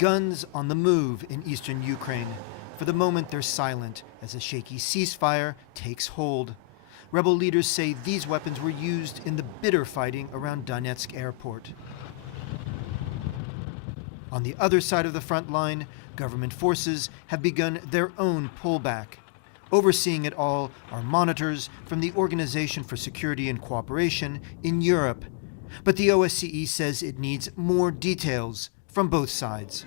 Guns on the move in eastern Ukraine. For the moment, they're silent as a shaky ceasefire takes hold. Rebel leaders say these weapons were used in the bitter fighting around Donetsk airport. On the other side of the front line, government forces have begun their own pullback. Overseeing it all are monitors from the Organization for Security and Cooperation in Europe. But the OSCE says it needs more details from both sides.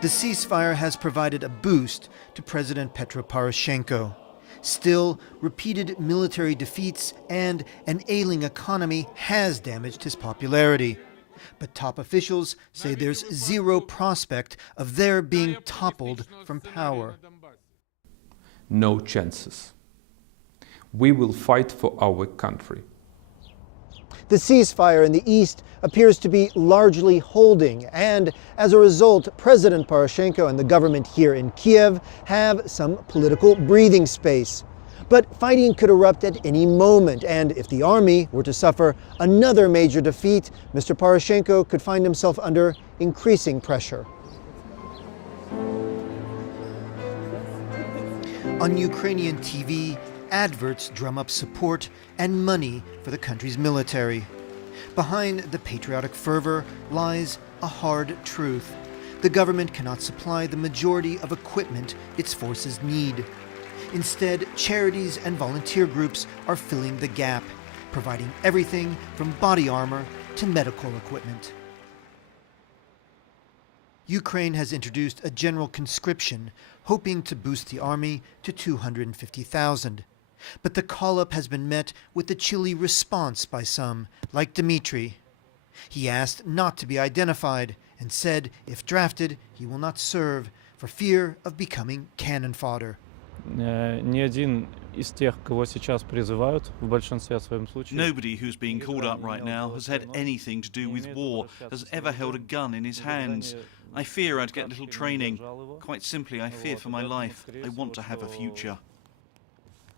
The ceasefire has provided a boost to President Petro Poroshenko. Still, repeated military defeats and an ailing economy has damaged his popularity. But top officials say there's zero prospect of their being toppled from power. No chances. We will fight for our country. The ceasefire in the east appears to be largely holding, and as a result, President Poroshenko and the government here in Kiev have some political breathing space. But fighting could erupt at any moment, and if the army were to suffer another major defeat, Mr. Poroshenko could find himself under increasing pressure. On Ukrainian TV, adverts drum up support and money for the country's military. Behind the patriotic fervor lies a hard truth. The government cannot supply the majority of equipment its forces need. Instead, charities and volunteer groups are filling the gap, providing everything from body armor to medical equipment. Ukraine has introduced a general conscription, hoping to boost the army to 250,000. But the call-up has been met with a chilly response by some, like Dmitry. He asked not to be identified and said if drafted, he will not serve for fear of becoming cannon fodder. Nobody who's being called up right now has had anything to do with war, has ever held a gun in his hands. I fear I'd get little training. Quite simply, I fear for my life. I want to have a future.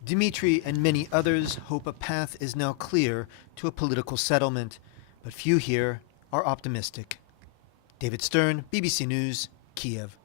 Dmitry and many others hope a path is now clear to a political settlement, but few here are optimistic. David Stern, BBC News, Kiev.